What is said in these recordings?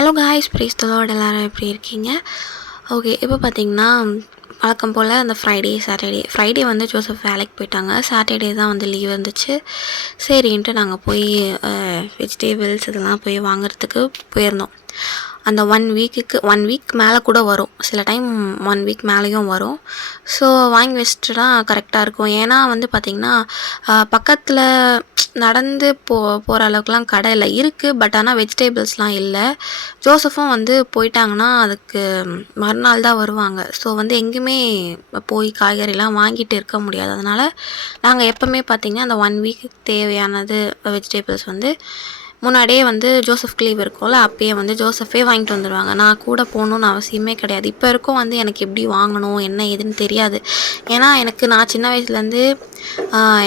Hello guys, price தி Lord. எல்லோரும் எப்படி இருக்கீங்க? ஓகே, இப்போ பார்த்தீங்கன்னா வழக்கம் போல் அந்த ஃப்ரைடே வந்து ஜோசப் வேலைக்கு போயிட்டாங்க. சாட்டர்டே தான் வந்து லீவ் இருந்துச்சு. சரின்ட்டு நாங்கள் போய் வெஜிடேபிள்ஸ் இதெல்லாம் போய் வாங்குறதுக்கு போயிருந்தோம். அந்த 1 வீக் மேலே கூட வரும், சில டைம் 1 வீக் மேலேயும் வரும். ஸோ வாங்கி வச்சுட்டுனா கரெக்டாக இருக்கும். ஏன்னா வந்து பார்த்திங்கன்னா பக்கத்தில் நடந்து போகிற அளவுக்குலாம் கடை இல்லை இருக்குது, பட் ஆனால் வெஜிடேபிள்ஸ்லாம் இல்லை. ஜோசஃபும் வந்து போயிட்டாங்கன்னா அதுக்கு மறுநாள் தான் வருவாங்க. ஸோ வந்து எங்கேயுமே போய் காய்கறிலாம் வாங்கிட்டு இருக்க முடியாது. அதனால் நாங்கள் எப்போவுமே பார்த்திங்கன்னா அந்த 1 வீக்குக்கு தேவையானது வெஜிடேபிள்ஸ் வந்து முன்னாடியே வந்து ஜோசஃப்க்கு லீவ் இருக்கும்ல, அப்பயே வந்து ஜோசஃபே வாங்கிட்டு வந்துடுவாங்க. நான் கூட போகணுன்னு அவசியமே கிடையாது. இப்போ இருக்கும் வந்து எனக்கு எப்படி வாங்கணும் என்ன ஏதுன்னு தெரியாது. ஏன்னா நான் சின்ன வயசுலேருந்து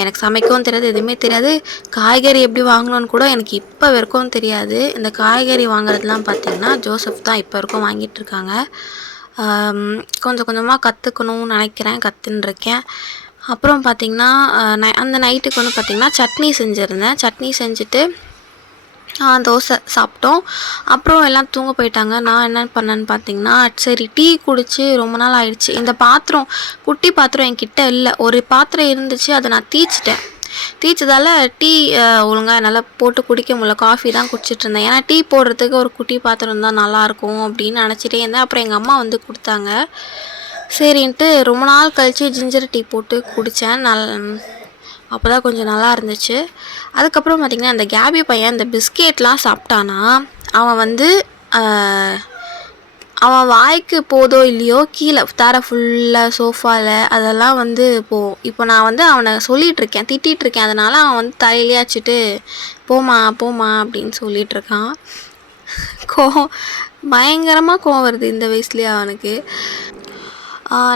எனக்கு சமைக்கவும் தெரியாது, எதுவுமே தெரியாது. காய்கறி எப்படி வாங்கணுன்னு கூட எனக்கு இப்போ வரைக்கும் தெரியாது. இந்த காய்கறி வாங்குறதுலாம் பார்த்திங்கன்னா ஜோசப் தான் இப்போ வரைக்கும் வாங்கிட்டுருக்காங்க. கொஞ்சம் கொஞ்சமாக கற்றுக்கணும்னு நினைக்கிறேன், கற்றுன்ருக்கேன். அப்புறம் பார்த்திங்கன்னா அந்த நைட்டுக்கு வந்து பார்த்திங்கன்னா சட்னி செஞ்சுருந்தேன். சட்னி செஞ்சுட்டு தோசை சாப்பிட்டோம். அப்புறம் எல்லாம் தூங்க போயிட்டாங்க. நான் என்ன பண்ணேன்னு பார்த்தீங்கன்னா, சரி டீ குடித்து ரொம்ப நாள் ஆயிடுச்சு. இந்த பாத்திரம், குட்டி பாத்திரம் என்கிட்ட இல்லை. ஒரு பாத்திரம் இருந்துச்சு, அதை நான் தீச்சதால் டீ ஒழுங்காக என்னால் போட்டு குடிக்க முடியல. காஃபி தான் குடிச்சிட்டு இருந்தேன். ஏன்னா டீ போடுறதுக்கு ஒரு குட்டி பாத்திரம் தான் நல்லாயிருக்கும் அப்படின்னு நினச்சிட்டே இருந்தேன். அப்புறம் எங்கள் அம்மா வந்து கொடுத்தாங்க. சரின்ட்டு ரொம்ப நாள் கழித்து ஜிஞ்சர் டீ போட்டு குடித்தேன். அப்போ தான் கொஞ்சம் நல்லா இருந்துச்சு. அதுக்கப்புறம் பார்த்திங்கன்னா அந்த கேபி பையன் இந்த பிஸ்கெட்லாம் சாப்பிட்டானா அவன் வந்து அவன் வாய்க்கு போதோ இல்லையோ கீழே தர ஃபுல்லாக சோஃபாவில் அதெல்லாம் வந்து இப்போ நான் வந்து அவனை சொல்லிகிட்ருக்கேன், திட்டிகிட்ருக்கேன். அதனால் அவன் வந்து தலையிலே வச்சுட்டு போமா அப்படின்னு சொல்லிகிட்ருக்கான். பயங்கரமாக கோவம் வருது இந்த வயசுலேயே அவனுக்கு.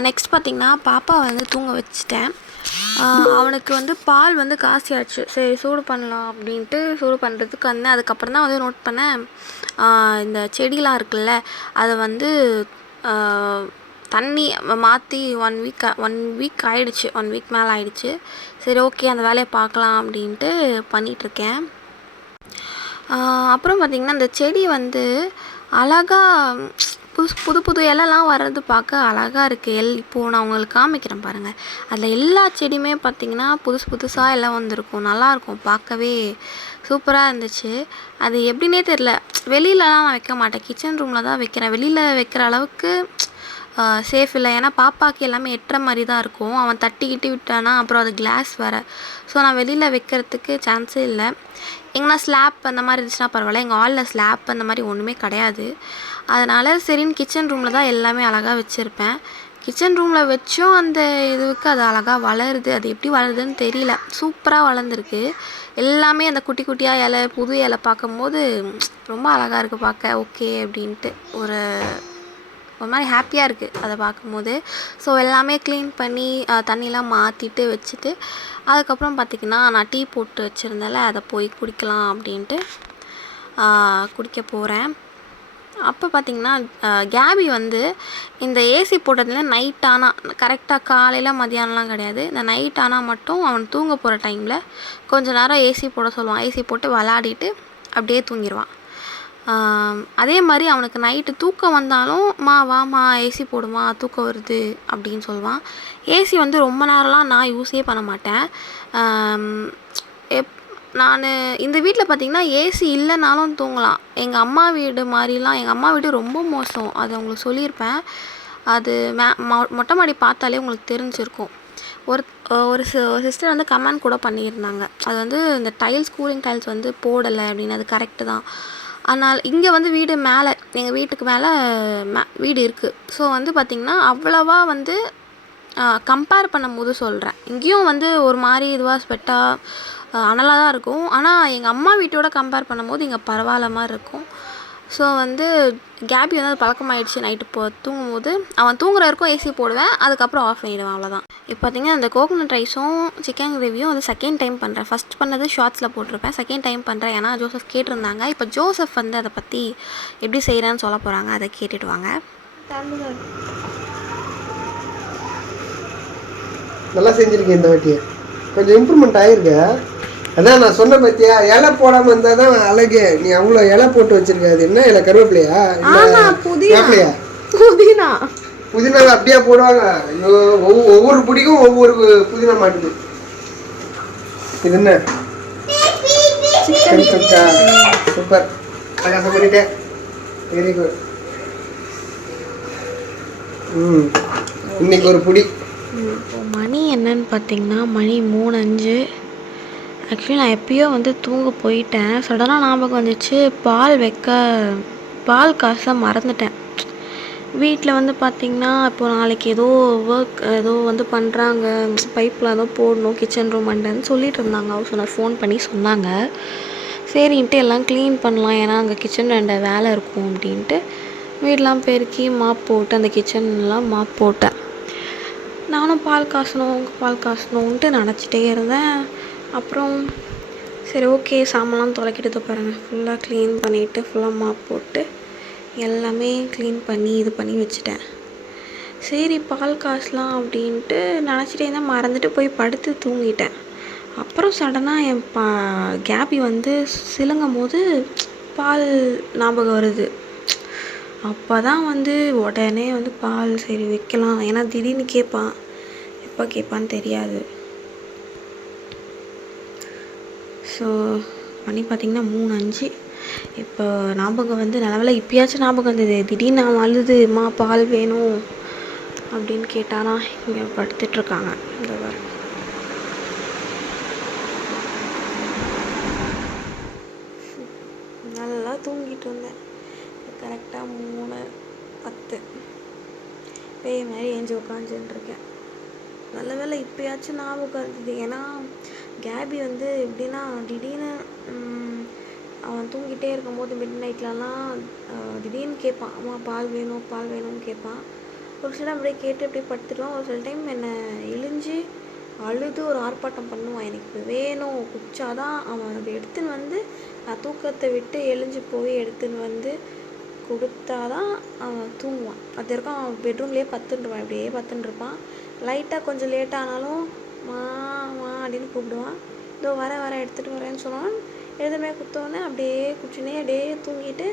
நெக்ஸ்ட் பார்த்திங்கன்னா பாப்பா வந்து தூங்க வச்சுட்டேன். அவனுக்கு வந்து பால் வந்து காசியாச்சு. சரி சூடு பண்ணலாம் அப்படின்ட்டு சூடு பண்ணுறதுக்கு வந்தேன். அதுக்கப்புறம் தான் வந்து நோட் பண்ணேன், இந்த செடிலாம் இருக்குல்ல, அதை வந்து தண்ணி மாற்றி 1 வீக் ஆகிடுச்சு. 1 வீக் மேலே ஆகிடுச்சு. சரி ஓகே, அந்த வேலையை பார்க்கலாம் அப்படின்ட்டு பண்ணிகிட்ருக்கேன். அப்புறம் பார்த்திங்கன்னா இந்த செடி வந்து அழகாக புது இலைலாம் வர்றது பார்க்க அழகாக இருக்குது. இப்போது நான் உங்களுக்கு காமிக்கிறேன் பாருங்கள். அதில் எல்லா செடியுமே பார்த்திங்கன்னா புதுசாக எல்லாம் வந்திருக்கும். நல்லாயிருக்கும், பார்க்கவே சூப்பராக இருந்துச்சு. அது எப்படின்னே தெரில. வெளியிலலாம் நான் வைக்க மாட்டேன், கிச்சன் ரூமில் தான் வைக்கிறேன். வெளியில் வைக்கிற அளவுக்கு சேஃப் இல்லை. ஏன்னா பாப்பாவுக்கு எல்லாமே எட்டுற மாதிரி தான் இருக்கும். அவன் தட்டிக்கிட்டு விட்டானா அப்புறம் அது கிளாஸ் வேறு. ஸோ நான் வெளியில் வைக்கிறதுக்கு சான்ஸே இல்லை. எங்கன்னா ஸ்லாப் அந்த மாதிரி இருந்துச்சுன்னா பரவாயில்ல. எங்கள் ஹாலில் ஸ்லாப் அந்த மாதிரி ஒன்றுமே கிடையாது. அதனால் சரின்னு கிச்சன் ரூமில் தான் எல்லாமே அழகாக வச்சுருப்பேன். கிச்சன் ரூமில் வச்சும் அந்த இதுவுக்கு அது அழகாக வளருது. அது எப்படி வளருதுன்னு தெரியல, சூப்பராக வளர்ந்துருக்கு. எல்லாமே அந்த குட்டி குட்டியாக புது இலை பார்க்கும்போது ரொம்ப அழகாக இருக்குது பார்க்க. ஓகே அப்படின்ட்டு ஒரு மாதிரி ஹாப்பியாக இருக்குது அதை பார்க்கும்போது. ஸோ எல்லாமே க்ளீன் பண்ணி தண்ணிலாம் மாற்றிட்டு வச்சுட்டு அதுக்கப்புறம் பார்த்திங்கன்னா நான் டீ போட்டு வச்சுருந்தேன்ல, அதை போய் குடிக்கலாம் அப்படின்ட்டு குடிக்க போகிறேன். அப்போ பார்த்திங்கன்னா கேபி வந்து இந்த ஏசி போட்டதுல நைட் ஆனால் கரெக்டாக காலையில் மதியானம்லாம் கிடையாது, இந்த நைட் ஆனால் மட்டும் அவன் தூங்க போகிற டைமில் கொஞ்சம் நேரம் ஏசி போட சொல்லுவான். ஏசி போட்டு விளாடிட்டு அப்படியே தூங்கிடுவான். அதே மாதிரி அவனுக்கு நைட்டு தூக்கம் வந்தாலும் வாமா ஏசி போடுமா தூக்கம் வருது அப்படின்னு சொல்லுவான். ஏசி வந்து ரொம்ப நேரம்லாம் நான் யூஸே பண்ண மாட்டேன். நான் இந்த வீட்டில் பார்த்திங்கன்னா ஏசி இல்லைனாலும் தூங்கலாம். எங்கள் அம்மா வீடு மாதிரிலாம், எங்கள் அம்மா வீடு ரொம்ப மோசம், அது உங்களுக்கு சொல்லியிருப்பேன். அது மொட்டை மாடி பார்த்தாலே உங்களுக்கு தெரிஞ்சிருக்கும். ஒரு சிஸ்டர் வந்து கமெண்ட் கூட பண்ணியிருந்தாங்க, அது வந்து இந்த கூலிங் டைல்ஸ் வந்து போடலை அப்படின்னு. அது கரெக்டு தான். ஆனால் இங்கே வந்து வீடு மேலே, எங்கள் வீட்டுக்கு மேலே வீடு இருக்குது. ஸோ வந்து பார்த்திங்கன்னா அவ்வளவா வந்து கம்பேர் பண்ணும்போது சொல்கிறேன், இங்கேயும் வந்து ஒரு மாதிரி இதுவாக ஸ்வெட்டாக அனலாக தான் இருக்கும். ஆனால் எங்கள் அம்மா வீட்டோட கம்பேர் பண்ணும்போது இங்கே பரவாயில்ல மாதிரி இருக்கும். ஸோ வந்து கேபி வந்து அது பழக்கமாகிடுச்சு. நைட்டு தூங்கும்போது அவன் தூங்குற வரைக்கும் ஏசி போடுவேன், அதுக்கப்புறம் ஆஃப் பண்ணிவிடுவேன், அவ்வளோதான். இப்போ பார்த்திங்கன்னா இந்த கோகோனட் ரைஸும் சிக்கன் கிரேவியும் வந்து செகண்ட் டைம் பண்ணுறேன். ஃபஸ்ட் பண்ணது ஷார்ட்ஸில் போட்டிருப்பேன், செகண்ட் டைம் பண்ணுறேன். ஏன்னா ஜோசப் கேட்டிருந்தாங்க. இப்போ ஜோசப் வந்து அதை பற்றி எப்படி செய்கிறேன்னு சொல்ல போகிறாங்க, அதை கேட்டுட்டு வாங்க. நல்லா செஞ்சுருக்கேன் இந்த வாட்டியை, கொஞ்சம் இம்ப்ரூவ்மெண்ட் ஆகிருக்கு. அதான் நான் சொன்ன பத்தியா, இலை போடாம இருந்தாதான் அழகு. நீ அவ்வளவு இலை போட்டு வச்சிருக்க. அது என்ன இலை? கருவேப்பிலையா? புதினா. புதினா புதினாவை அப்படியே போடுவாங்க. ஒவ்வொரு பிடிக்கும் ஒவ்வொரு புதினா மாட்டுது. இது என்ன? சிக்கன் சுக்கா. சூப்பர், பிரகாசம் பண்ணிட்டேன். Very good. இன்னைக்கு ஒரு புடி. இப்போ மணி என்னன்னு பார்த்தீங்கன்னா மணி 3:05. ஆக்சுவலி நான் எப்பயோ வந்து தூங்க போயிட்டேன். சடனாக ஞாபகம் வந்துச்சு, பால் காசை மறந்துட்டேன். வீட்டில் வந்து பார்த்திங்கன்னா இப்போது நாளைக்கு ஏதோ ஒர்க் ஏதோ வந்து பண்ணுறாங்க, பைப்பில் ஏதோ போடணும் கிச்சன் ரூம் அண்டன்னு சொல்லிட்டு இருந்தாங்க. ஹவுஸ் ஓனர் ஃபோன் பண்ணி சொன்னாங்க. சரின்ட்டு எல்லாம் க்ளீன் பண்ணலாம், ஏன்னா அங்கே கிச்சன் 2 வேலை இருக்கும் அப்படின்ட்டு வீடெலாம் பெருக்கி மாப் போட்டு அந்த கிச்சன்லாம் மாப் போட்டேன். நானும் பால் காசணுன்ட்டு நினச்சிட்டே இருந்தேன். அப்புறம் சரி ஓகே, சாமான்லாம் துலக்கிட்டு பாருங்கள், ஃபுல்லாக க்ளீன் பண்ணிவிட்டு ஃபுல்லாக மாப் போட்டு எல்லாமே க்ளீன் பண்ணி இது பண்ணி வச்சுட்டேன். சரி பால் காசலாம் அப்படின்ட்டு நினச்சிட்டே இருந்தேன், மறந்துட்டு போய் படுத்து தூங்கிட்டேன். அப்புறம் சடனாக என் கேபி வந்து சிலுங்கும் போது பால் ஞாபகம் வருது. அப்போ தான் வந்து உடனே வந்து பால் சரி வைக்கலாம், ஏன்னா திடீர்னு கேட்பான், எப்போ கேட்பான்னு தெரியாது. ஸோ மணி பார்த்திங்கன்னா 3:05. இப்போ ஞாபகம் வந்து நல்லவேளை இப்போயாச்சும் ஞாபகம் வந்தது. திடீர்னு நான் அழுதுமா பால் வேணும் அப்படின்னு கேட்டானா இங்கே படுத்துட்ருக்காங்க. இந்த வர நல்லா தூங்கிட்டு இருந்தேன். கரெக்டாக 3:10 பேய் மாதிரி ஏஞ்சி உட்காந்துருக்கேன். நல்ல வேளை இப்போயாச்சும் ஞாபகம் இருந்தது. ஏன்னா கேபி வந்து எப்படின்னா திடீர்னு அவன் தூங்கிட்டே இருக்கும்போது மிட் நைட்லலாம் திடீர்னு கேட்பான், அம்மா பால் வேணும்னு கேட்பான். ஒரு சில அப்படியே கேட்டு அப்படியே படுத்துடுவான். ஒரு சில டைம் என்னை இழிஞ்சு அழுது ஒரு ஆர்ப்பாட்டம் பண்ணுவான், எனக்கு வேணும் குச்சாதான் அவன் அதை எடுத்துன்னு வந்து நான் தூக்கத்தை விட்டு எழுஞ்சு போய் எடுத்துன்னு வந்து கொடுத்தாதான் அவன் தூங்குவான். அது வரைக்கும் அவன் பெட்ரூம்லேயே பத்துன்ருவான், இப்படியே பத்துன்ருப்பான். லைட்டாக கொஞ்சம் லேட்டானாலும் மா அப்படின்னு கூப்பிடுவான். இதோ வர எடுத்துகிட்டு வரேன்னு சொன்னான். எழுதுமே குத்தோடனே அப்படியே குச்சினே அப்படியே தூங்கிட்டு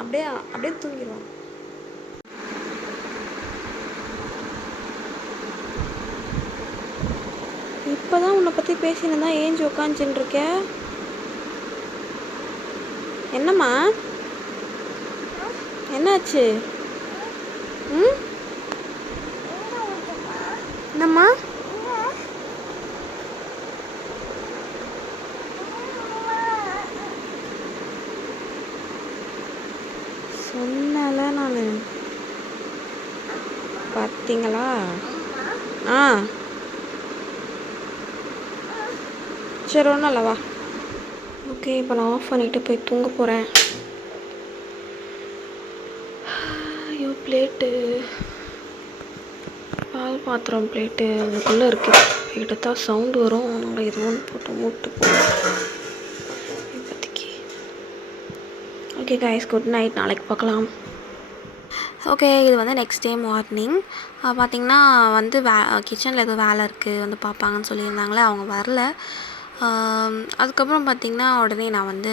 அப்படியே தூங்கிடுவான். இப்போ தான் உன்னை பற்றி பேசினு தான் ஏஞ்சி உட்காந்துன்னு இருக்கேன். என்னம்மா என்னாச்சு? என்னம்மா? சொன்னல நான், பார்த்தீங்களா? சரி ஒன்றும் இல்லைவா. ஓகே, இப்போ நான் ஆஃப் பண்ணிவிட்டு போய் தூங்க போகிறேன். ஐயோ, பிளேட்டு பால் பாத்திரம் பிளேட்டு அதுக்குள்ளே இருக்குது. எடுத்தா சவுண்டு வரும், அதனால் எது ஒன்று போட்டு மூட்டு போகும் இப்போதைக்கு. ஓகே கைஸ், குட் நைட், நாளைக்கு பார்க்கலாம். ஓகே, இது வந்து நெக்ஸ்ட் டே மார்னிங் பார்த்திங்கன்னா வந்து கிச்சனில் ஏதோ வேலை இருக்குது வந்து பார்ப்பாங்கன்னு சொல்லியிருந்தாங்களே, அவங்க வரல. அதுக்கப்புறம் பார்த்திங்கன்னா உடனே நான் வந்து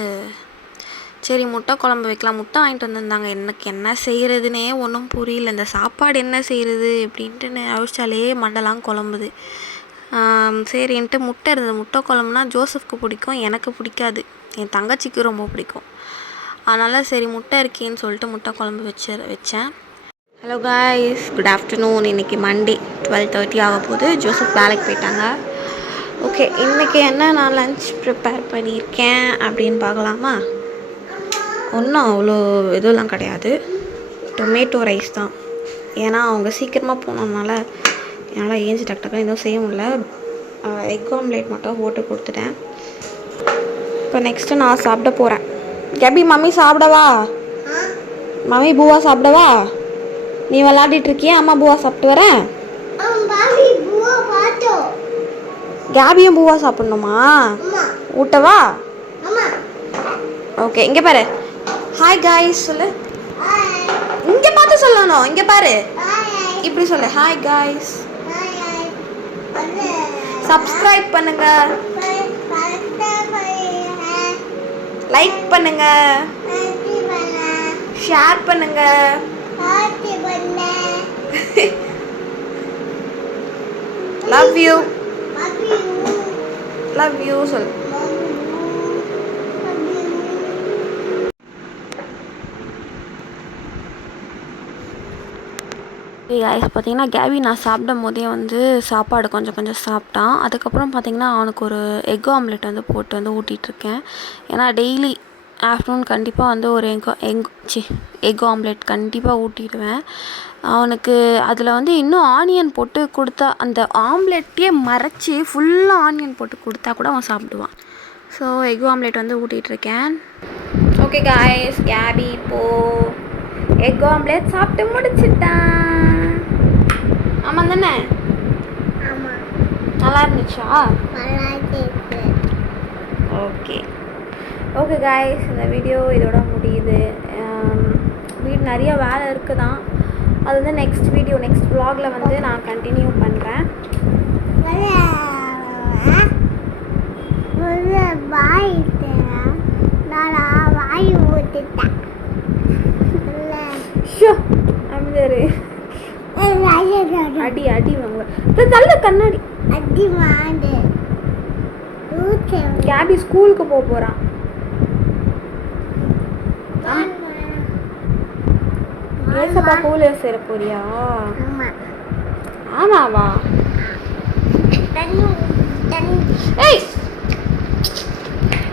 சரி முட்டை குழம்பு வைக்கலாம், முட்டை வாங்கிட்டு வந்திருந்தாங்க. எனக்கு என்ன செய்கிறதுனே ஒன்றும் புரியல. இந்த சாப்பாடு என்ன செய்கிறது அப்படின்ட்டு அழிச்சாலே மண்டலாம் குழம்புது. சரின்ட்டு முட்டை இருந்தது. முட்டை குழம்புனா ஜோசப்க்கு பிடிக்கும், எனக்கு பிடிக்காது, என் தங்கச்சிக்கு ரொம்ப பிடிக்கும். அதனால் சரி முட்டை இருக்கேன்னு சொல்லிட்டு முட்டை குழம்பு வச்சேன். Hello guys, good afternoon. இன்றைக்கி மண்டே 12:30 ஆக போகுது. ஜோசப் வேலைக்கு போயிட்டாங்க. ஓகே, இன்றைக்கி என்ன நான் லன்ச் ப்ரிப்பேர் பண்ணியிருக்கேன் அப்படின்னு பார்க்கலாமா? ஒன்றும் அவ்வளோ இதெல்லாம் கிடையாது, டொமேட்டோ ரைஸ் தான். ஏன்னா அவங்க சீக்கிரமாக போனதுனால என்னால் ஏஞ்சி டக்குன்னு எதுவும் செய்ய முடியல. எக் ஆம்லேட் மட்டும் போட்டு கொடுத்துட்டேன். இப்போ நெக்ஸ்ட்டு நான் சாப்பிட போகிறேன். KP, mummy சாப்பிடவா? மம்மி பூவா சாப்பிடவா? நீ விளையாடிட்டு இருக்கியா? அம்மா பூவா சாப்பிட்டு வரேன். கேபியும் பூவா சாப்பிடணுமா? ஊட்டவா? ஓகே, இங்கே பாரு. ஹாய் காய்ஸ் சொல்லு. இங்கே பார்த்து சொல்லணும், இங்கே பாரு, இப்படி சொல்லு. ஹாய் காய்ஸ், சப்ஸ்கிரைப் பண்ணுங்க. லைக் பண்ணுங்க, ஷேர் பண்ணுங்க, லவ் யூ, லவ் யூ சொல். கைஸ் பார்த்தீங்கன்னா கேபி நான் சாப்பிடும் போதே வந்து சாப்பாடு கொஞ்சம் கொஞ்சம் சாப்பிட்டான். அதுக்கப்புறம் பார்த்தீங்கன்னா அவனுக்கு ஒரு எக் ஆம்லெட் வந்து போட்டு வந்து ஊட்டிகிட்ருக்கேன். ஏன்னா டெய்லி ஆஃப்டர்நூன் கண்டிப்பாக வந்து ஒரு எக் ஆம்லெட் கண்டிப்பாக ஊட்டிடுவேன் அவனுக்கு. அதில் வந்து இன்னும் ஆனியன் போட்டு கொடுத்தா, அந்த ஆம்லெட்டையே மறைச்சி ஃபுல்லாக ஆனியன் போட்டு கொடுத்தா கூட அவன் சாப்பிடுவான். ஸோ எக் ஆம்லெட் வந்து ஊட்டிகிட்ருக்கேன். ஓகே காய்ஸ், கேபி இப்போது எக் ஆம்லெட் சாப்பிட்டு முடிச்சிட்டான். ஆமாம் தானே? நல்லா இருந்துச்சா? ஓகே ஓகே காய்ஸ், இந்த வீடியோ இதோட முடியுது. வீடு நிறைய வேலை இருக்குது தான். அது வந்து நெக்ஸ்ட் vlogல வந்து நான் கண்டினியூ பண்ணுறேன். அடி அடி வாங்க நல்ல கண்ணாடி அடி வாங்க. கேபி ஸ்கூலுக்கு போக போகிறான். ஏசப்பா ஸ்கூல்ல சேர போறியா? ஆமாவா? ஏய்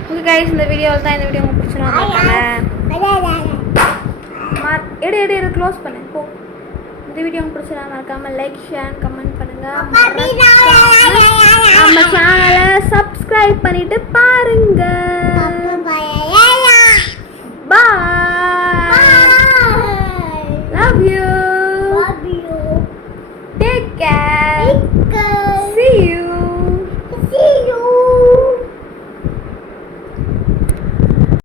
ஓகே கைஸ், இந்த வீடியோவில் தான். இந்த வீடியோ உங்களுக்கு பிடிச்சினா எடு க்ளோஸ் பண்ணு போ. இந்த வீடியோ உங்களுக்கு பிடிச்சினா மறக்காமல் லைக், ஷேர், கமெண்ட் பண்ணுங்க. நம்ம சேனலை சப்ஸ்கிரைப் பண்ணிட்டு பாருங்க. பாய், லவ் யூ.